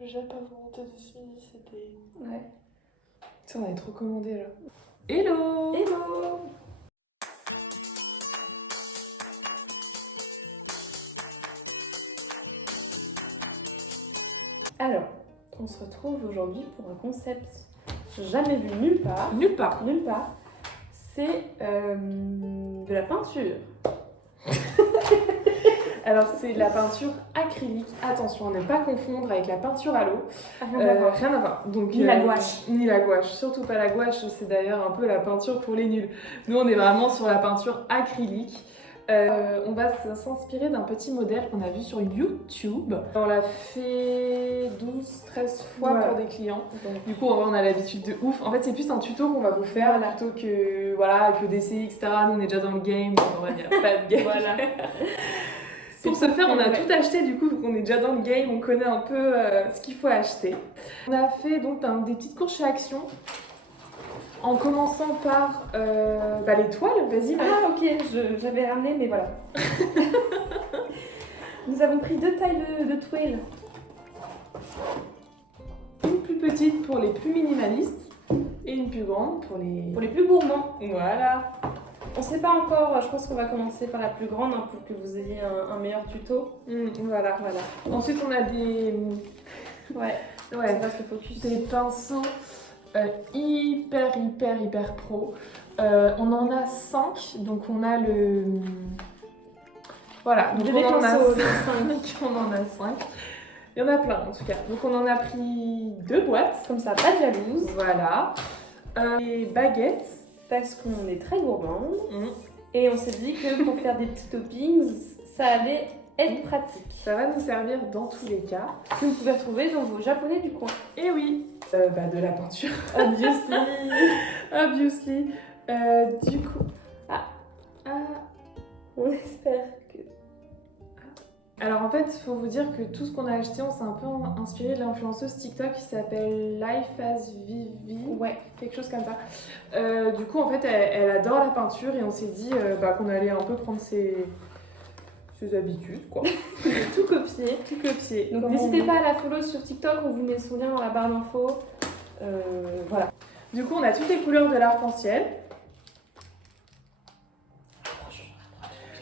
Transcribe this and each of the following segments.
J'ai pas volonté de suivi, c'était... Ouais. Ça, on avait trop commandé là. Hello! Hello! Alors, on se retrouve aujourd'hui pour un concept jamais vu nulle part. Nulle part. Nulle part. C'est de la peinture. Alors, c'est de la peinture acrylique. Attention, à ne pas confondre avec la peinture à l'eau. Rien à voir. Rien à voir. Donc, Ni la gouache. Ni la gouache. Surtout pas la gouache. C'est d'ailleurs un peu la peinture pour les nuls. Nous, on est vraiment sur la peinture acrylique. On va s'inspirer d'un petit modèle qu'on a vu sur YouTube. On l'a fait 12-13 fois Voilà. pour des clients. Du coup, en vrai, on a l'habitude de ouf. En fait, c'est plus un tuto qu'on va vous faire Voilà. plutôt que d'essayer, etc. Nous, on est déjà dans le game, donc en vrai, il n'y a pas de game. Voilà. Pour ce faire, on a Ouais. tout acheté, du coup, vu qu'on est déjà dans le game, on connaît un peu ce qu'il faut acheter. On a fait donc des petites courses chez Action, en commençant par les toiles. Vas-y, Ah ok, j'avais ramené, mais voilà. Nous avons pris 2 tailles de toile. Une plus petite pour les plus minimalistes et une plus grande pour les... plus gourmands. Voilà. On sait pas encore, je pense qu'on va commencer par la plus grande hein, pour que vous ayez un meilleur tuto. Voilà. Ensuite, on a des... Ouais, Ouais, on reste le focus. des pinceaux hyper pro. On en a 5, donc on a le... Voilà, donc Des on en a pinceaux, 5. On en a 5. Il y en a plein en tout cas. Donc on en a pris 2 boîtes. Comme ça, pas de jalouse. Voilà. Des baguettes. Parce qu'on est très gourmande. Et on s'est dit que pour faire des petits toppings, ça allait être pratique. Ça va nous servir dans tous les cas. Que vous pouvez retrouver dans vos japonais du coin. Et oui, de la peinture. Obviously. Obviously. Du coup... On espère que... Alors en fait, il faut vous dire que tout ce qu'on a acheté, on s'est un peu inspiré de l'influenceuse TikTok qui s'appelle Life as Vivi. Ouais. Quelque chose comme ça. Du coup, en fait, elle adore la peinture et on s'est dit qu'on allait un peu prendre ses habitudes, quoi. Tout copier. Tout copier. Donc n'hésitez pas à la follow sur TikTok, on vous met son lien dans la barre d'infos. Voilà. Du coup, on a toutes les couleurs de l'arc-en-ciel.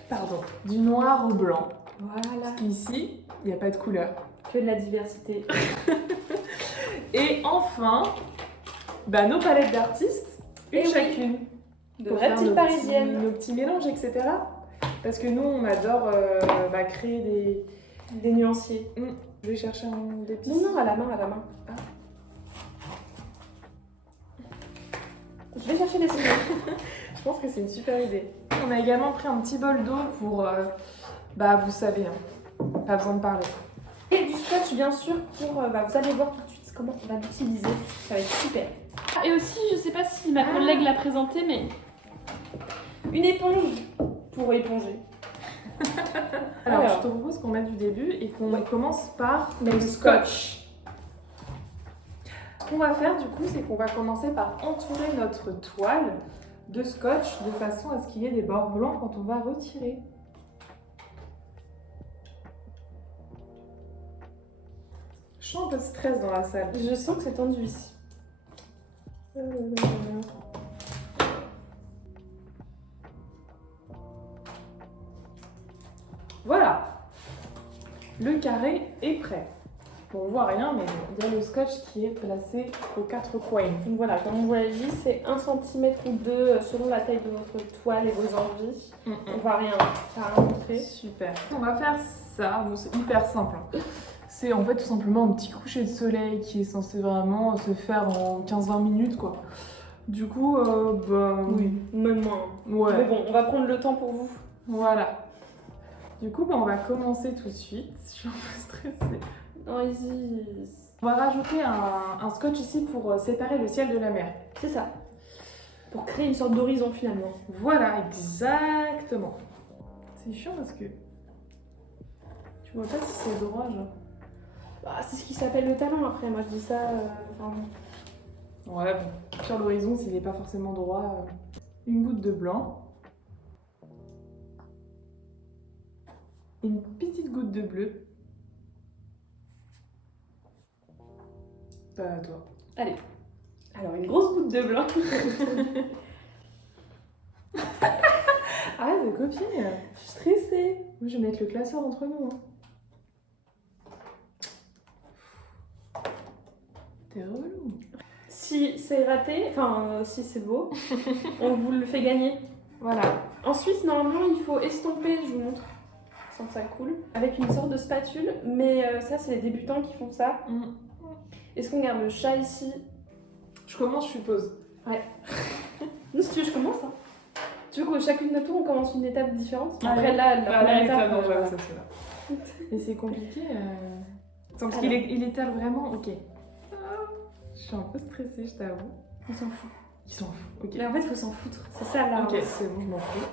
Pardon. Du noir au blanc. Voilà. Parce qu'ici, il n'y a pas de couleur. Que de la diversité. Et enfin, nos palettes d'artistes, une Et oui. chacune. De Pour vraies faire petites parisiennes. nos petits mélanges, etc. Parce que nous, on adore créer Des nuanciers. Je vais chercher des petits... Non, à la main. Ah. Je vais chercher des ciseaux. Je pense que c'est une super idée. On a également pris un petit bol d'eau pour... vous savez, hein, pas besoin de parler. Et du scotch, bien sûr, pour... vous allez voir tout de suite comment on va l'utiliser. Ça va être super. Et aussi, je sais pas si ma collègue l'a présenté, mais Une éponge pour éponger. Alors, je te propose qu'on mette du début et qu'on commence par le scotch. Ce qu'on va faire, du coup, c'est qu'on va commencer par entourer notre toile de scotch de façon à ce qu'il y ait des bords blancs quand on va retirer. Je sens un peu de stress dans la salle. Je sens que c'est tendu ici. Voilà, le carré est prêt. Bon, on voit rien, mais il y a le scotch qui est placé aux 4 coins. Donc voilà, comme vous l'avez dit, c'est 1 cm ou 2 selon la taille de votre toile et vos envies. On voit rien, ça a rien montré. Super. On va faire ça, bon, c'est hyper simple. C'est en fait tout simplement un petit coucher de soleil qui est censé vraiment se faire en 15-20 minutes, quoi. Du coup, Oui, même moins. Ouais. Mais bon, on va prendre le temps pour vous. Voilà. Du coup, on va commencer tout de suite. Je suis un peu stressée. Non, easy. On va rajouter un scotch ici pour séparer le ciel de la mer. C'est ça. Pour créer une sorte d'horizon finalement. Voilà, exactement. C'est chiant parce que tu vois pas si c'est droit, genre. C'est ce qui s'appelle le talent après, moi je dis ça. Ouais, bon. Sur l'horizon, s'il n'est pas forcément droit, une goutte de blanc. Une petite goutte de bleu. Bah, toi. Allez. Alors, une grosse goutte de blanc. Ah, de copier. Je suis stressée. Moi, je vais mettre le classeur entre nous. Hein. T'es relou. Si c'est raté, enfin, si c'est beau, on vous le fait gagner. Voilà. En Suisse, normalement, il faut estomper, je vous montre, sans que ça coule, avec une sorte de spatule, mais ça, c'est les débutants qui font ça. Est-ce qu'on garde le chat ici? Je commence, je suppose. Ouais. Nous, si tu veux, je commence. Hein. Tu veux que chacune de nos tours, on commence une étape différente? Après, là, la première étape, non, voilà. ça c'est là. Mais c'est compliqué. Attends, parce qu'il il étale vraiment. Ok. Je suis un peu stressée, je t'avoue. On s'en fout. Ils s'en foutent. Ok. Mais en fait, il faut s'en foutre. C'est ça, là. Ok, c'est bon, je m'en fous.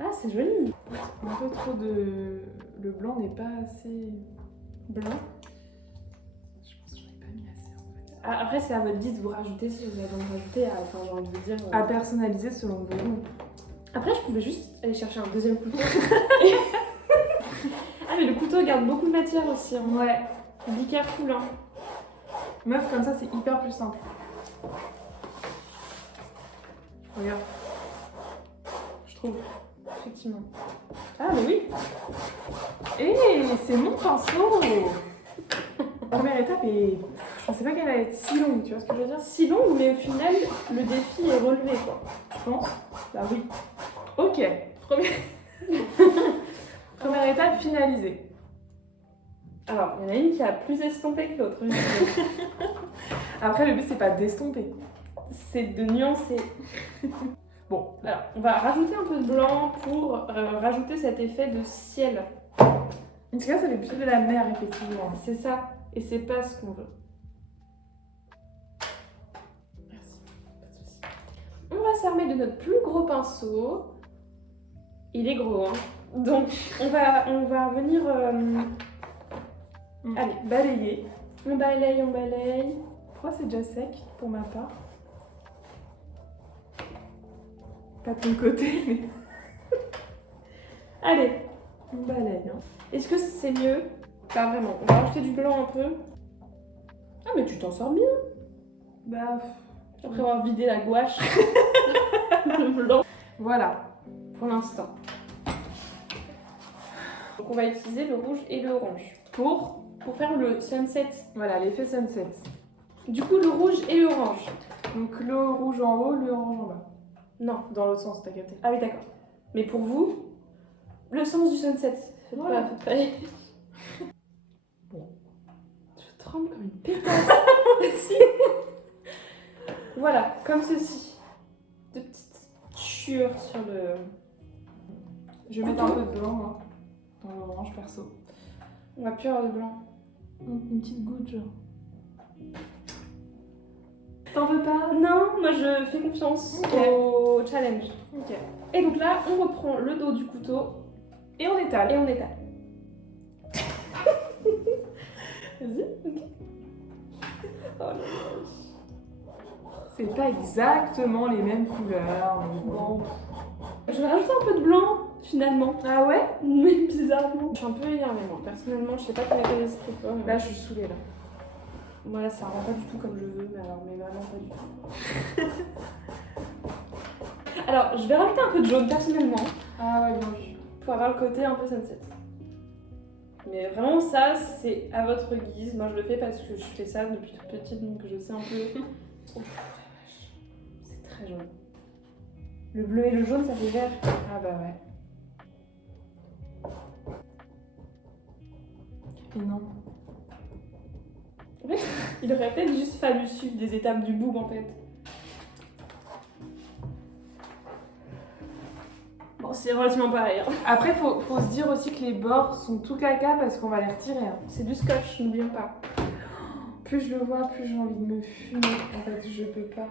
Ah, c'est joli. Un peu trop de. Le blanc n'est pas assez Blanc. Je pense que j'en ai pas mis assez en fait. Ah, après, c'est à votre guise de vous rajouter si vous avez besoin de rajouter. Enfin, j'ai envie de dire. À personnaliser selon vos goûts. Après, je pouvais juste aller chercher un deuxième couteau. Ah, mais le couteau garde beaucoup de matière aussi. Hein. Ouais. Be careful, hein. Meuf, comme ça, c'est hyper plus simple. Regarde. Je trouve. Effectivement. Ah, mais oui. Et c'est mon pinceau. La première étape est. Je pensais pas qu'elle allait être si longue, tu vois ce que je veux dire? Si long, mais au final, le défi est relevé, quoi. Je pense. Bah oui. Ok. Première... Première étape finalisée. Alors, il y en a une qui a plus estompé que l'autre. Après, le but, c'est pas d'estomper. C'est de nuancer. Bon, Alors, on va rajouter un peu de blanc pour rajouter cet effet de ciel. en tout cas, ça fait plutôt de la mer, effectivement. C'est ça. Et c'est pas ce qu'on veut. Merci. Pas de soucis. On va s'armer de notre plus gros pinceau. Il est gros, hein. Donc, on va venir... Allez, balayer. On balaye, on balaye. Pourquoi c'est déjà sec, pour ma part? Pas de ton côté, mais... Allez, On balaye, hein. est-ce que c'est mieux? Pas vraiment. On va rajouter du blanc un peu. Ah, mais tu t'en sors bien. Bah... Après avoir vidé la gouache. Le blanc. Voilà. Pour l'instant. Donc on va utiliser le rouge et le orange. Pour faire le sunset. Voilà, l'effet sunset. Du coup, le rouge et l'orange. Donc le rouge en haut, le orange en bas. Non. Dans l'autre sens, t'as capté. Ah oui, d'accord. Mais pour vous, le sens du sunset. Faites Voilà. pas, faites pas. Bon. Je tremble comme une pétasse. Si. Voilà, comme ceci. De petites chiures sur le... Je vais mettre un peu de blanc, moi. Dans l'orange, perso. On va plus avoir de blanc. Une petite goutte, genre. T'en veux pas? Non, moi je fais confiance Ok. au challenge. Ok. Et donc là, on reprend le dos du couteau Et on étale. et on étale. Vas-y. Ok. Oh là là. C'est pas exactement les mêmes couleurs. Mais Bon. Je vais rajouter un peu de blanc, finalement. Ah ouais? Mais bizarrement. Je suis un peu énervée, moi. Personnellement, je sais pas quel est l'esprit, toi. Mais Là, je suis saoulée, là. moi, là, ça rend pas du tout comme je veux, mais alors, mais vraiment pas du tout. Alors, je vais rajouter un peu de jaune, personnellement, Ah ouais, bien vu. pour avoir le côté un peu sunset. Mais vraiment, ça, c'est à votre guise. Moi, je le fais parce que je fais ça depuis toute petite, donc je sais un peu. Ouf, c'est très jaune. Le bleu et le jaune, ça fait vert. Ah bah ouais. Et non. Il aurait peut-être juste fallu suivre des étapes du boug, en fait. Bon, c'est relativement pareil. Hein. Après, faut se dire aussi que les bords sont tout caca parce qu'on va les retirer. Hein. C'est du scotch, n'oublions pas. Plus je le vois, plus j'ai envie de me fumer. En fait, je peux pas.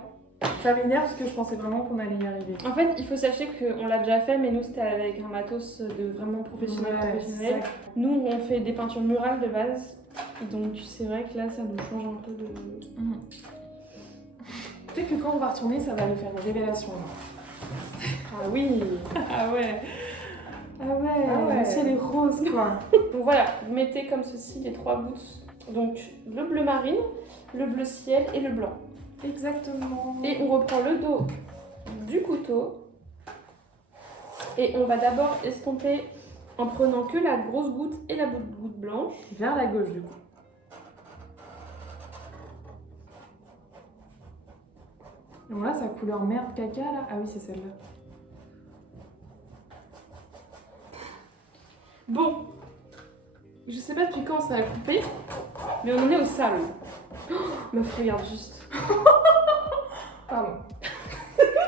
Ça m'énerve parce que je pensais vraiment qu'on allait y arriver. En fait, il faut sachez qu'on l'a déjà fait, mais nous, c'était avec un matos de vraiment professionnel. Ouais, Nous, on fait des peintures murales de base. Donc, c'est vrai que là, ça nous change un peu de... Peut-être que quand on va retourner, ça va nous faire une révélation. Ah oui. Ah ouais. Ah ouais, Ah ouais. le ciel est rose, quoi. Donc voilà, vous mettez comme ceci les 3 gouttes Donc le bleu marine, le bleu ciel et le blanc. Exactement. Et on reprend le dos du couteau. Et on va d'abord estomper en prenant que la grosse goutte et la goutte blanche. Vers la gauche du coup. Donc là, sa couleur merde caca là. Ah oui, c'est celle-là. Bon, je sais pas depuis quand ça a coupé, mais on en est au sable. Oh, meuf, regarde juste. Pardon.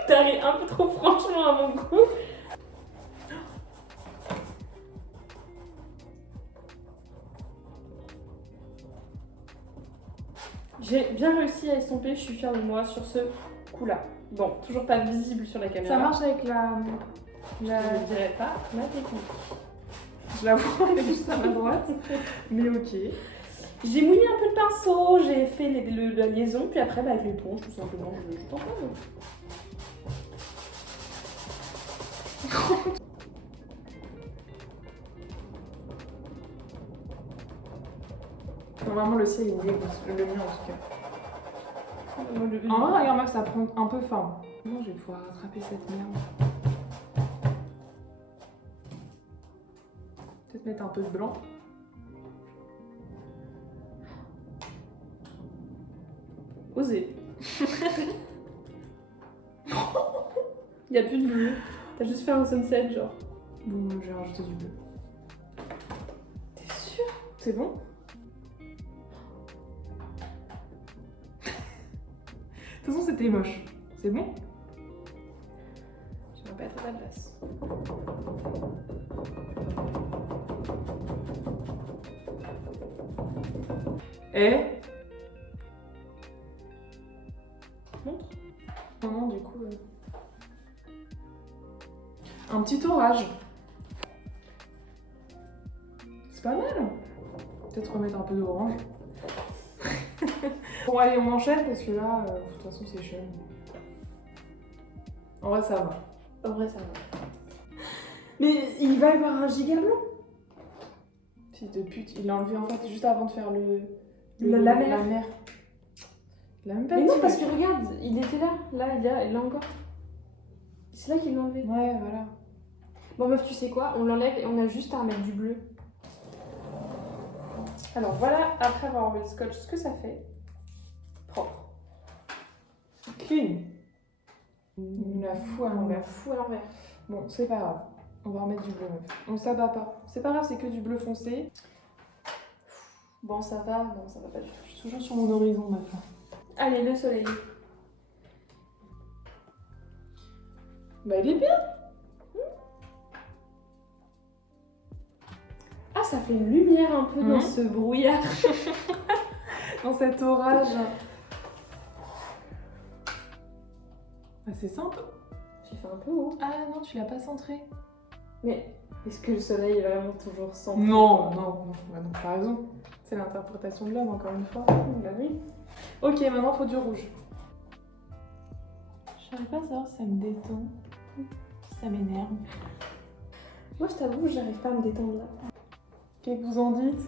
T'arrives un peu trop franchement à mon goût. J'ai bien réussi à estomper, je suis fière de moi sur ce coup-là. Bon, toujours pas visible sur la caméra. Ça marche avec la... Je ne dirais pas ma technique. Je la vois, elle est juste à ma droite. Mais ok. J'ai mouillé un peu le pinceau, j'ai fait la liaison, puis après bah, avec l'éponge, tout simplement, je t'en parle. Normalement, le ciel, il me dégoûte. Le mien, en tout cas. Moi, le- En vrai, regarde, meuf, ça prend un peu fin. Comment je vais pouvoir rattraper cette merde? Peut-être mettre un peu de blanc. Osez. Il n'y a plus de bleu. T'as juste fait un sunset, genre. Bon, je vais rajouter du bleu. T'es sûre? C'est bon? De toute façon, c'était moche. C'est bon? Je vais pas être à ta place. Et Montre. non, du coup... Un petit orage. C'est pas mal. Peut-être remettre un peu d'orange. Bon, allez, on enchaîne parce que là, de toute façon, c'est chaud. En vrai, ça va. En vrai, ça va. Mais il va y avoir un giga blanc. Fils de pute, il l'a enlevé en fait juste avant de faire La mer. La mer. Il a même pas Mais dit, non, parce ouais. que regarde, il était là. Là, il est là encore. C'est là qu'il l'a enlevé. Ouais, voilà. Bon, meuf, tu sais quoi? On l'enlève et on a juste à remettre du bleu. Alors voilà, après avoir enlevé le scotch, ce que ça fait. Propre. Clean. On la fout à On l'envers. la fout à l'envers. Bon, c'est pas grave. On va remettre du bleu, meuf. On s'abat pas. C'est pas grave, c'est que du bleu foncé. Bon, ça va pas du tout. Je suis toujours sur mon horizon, meuf. Allez, le soleil. Bah, il est bien. Ah, ça fait une lumière un peu dans Mhm. ce brouillard. Dans cet orage. Bah, c'est simple. J'ai fait un peu haut. Ah non, tu l'as pas centré. Mais est-ce que le soleil est vraiment toujours centré? Non, bah non, t'as raison. C'est l'interprétation de l'homme, encore une fois. Bah oui. Ok, maintenant, faut du rouge. Je savais pas savoir si ça me détend, si ça m'énerve. Moi, je t'avoue, j'arrive pas à me détendre là. Qu'est-ce que vous en dites?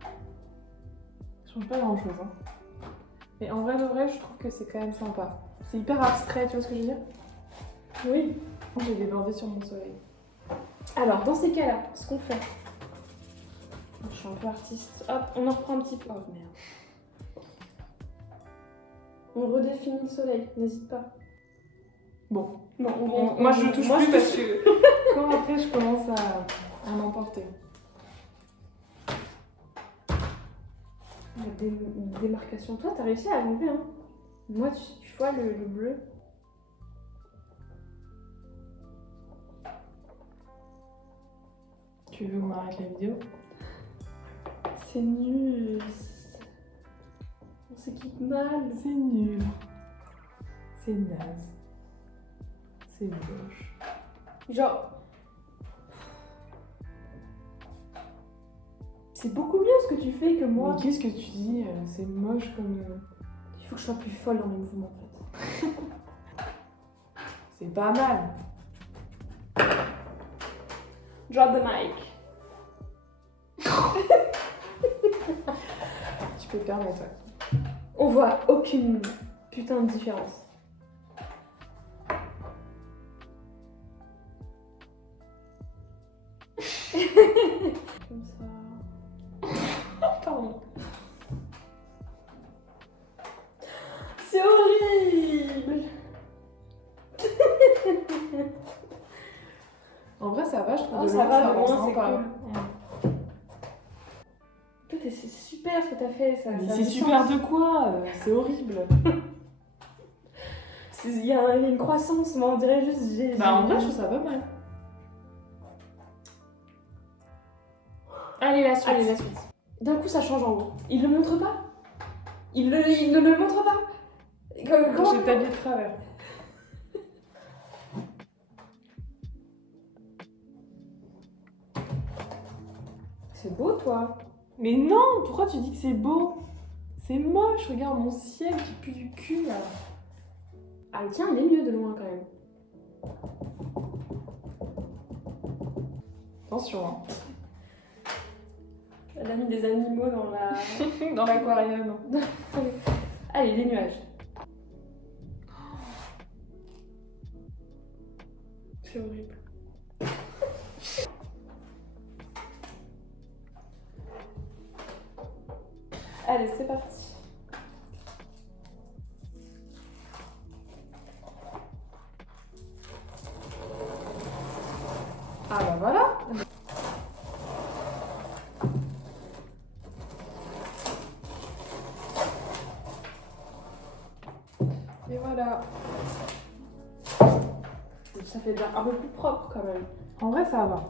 Ça change pas grand-chose, hein. Mais en vrai de vrai, je trouve que c'est quand même sympa. C'est hyper abstrait, tu vois ce que je veux dire? Oui. J'ai débordé sur mon soleil. Alors, dans ces cas-là, ce qu'on fait. Je suis un peu artiste. Hop, on en reprend un petit peu. Oh merde. On redéfinit le soleil, n'hésite pas. Bon, Moi je touche plus parce que quand après je commence à m'emporter. La démarcation. Toi, t'as réussi à enlever, hein. Moi, tu vois le bleu. Tu veux qu'on arrête la vidéo? C'est nul. On s'équipe mal. C'est nul. C'est naze. C'est moche. Genre. C'est beaucoup mieux ce que tu fais que moi. Mais qu'est-ce que tu dis? C'est moche comme... Il faut que je sois plus folle dans mes mouvements en fait. C'est pas mal. Drop the mic. Tu peux te permettre, ouais. On voit aucune putain de différence. Comme ça. Pardon. C'est horrible. En vrai, ça va, je trouve. Oh, de ça loin, va, de rend loin, c'est sympa. cool. Ouais. Putain, c'est super ce que t'as fait. Ça, Mais ça a c'est du super sens. de quoi? C'est horrible. Il y a une croissance, mais on dirait juste. Bah, en vrai, je trouve ça pas mal. Allez, la suite. Allez, la suite. D'un coup, ça change en haut. Il le montre pas. Il ne le montre pas. Comment J'ai taillé de travers. C'est beau, toi. Mais non, pourquoi tu dis que c'est beau? C'est moche, regarde mon ciel qui pue du cul là. Ah, le tien, il est mieux de loin quand même. Attention, hein. Elle a mis des animaux dans la. Dans l'aquarium. Allez, les nuages. C'est horrible. Allez, c'est parti. Ah bah voilà. Et voilà. Ça fait déjà un peu plus propre quand même. En vrai, ça va.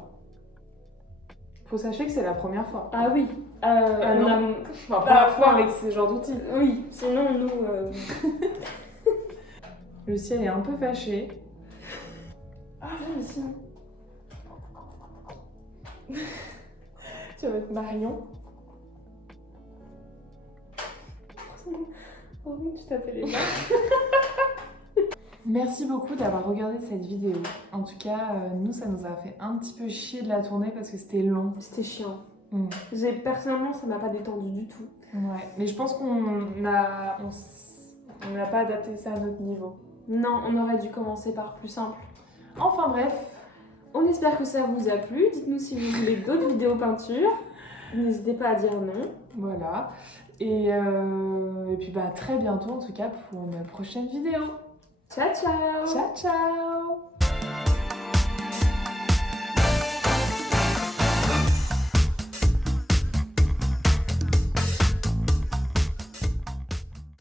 Faut sachez que c'est la première fois. Ah oui. non. Enfin, première fois avec ce genre d'outils. Oui, sinon nous. Le ciel est un peu fâché. Ah oui, sinon. Tu vas mettre Marion. Oh, tu t'as fait les mains. Merci beaucoup d'avoir regardé cette vidéo. En tout cas, nous, ça nous a fait un petit peu chier de la tourner parce que c'était long. C'était chiant. Mm. Personnellement, ça m'a pas détendu du tout. Ouais, mais je pense qu'on n'a pas adapté ça à notre niveau. Non, on aurait dû commencer par plus simple. Enfin bref, On espère que ça vous a plu. Dites-nous si vous voulez d'autres vidéos peinture. N'hésitez pas à dire non. voilà. Et puis bah, à très bientôt en tout cas pour une prochaine vidéo. Ciao, ciao. Ciao ciao.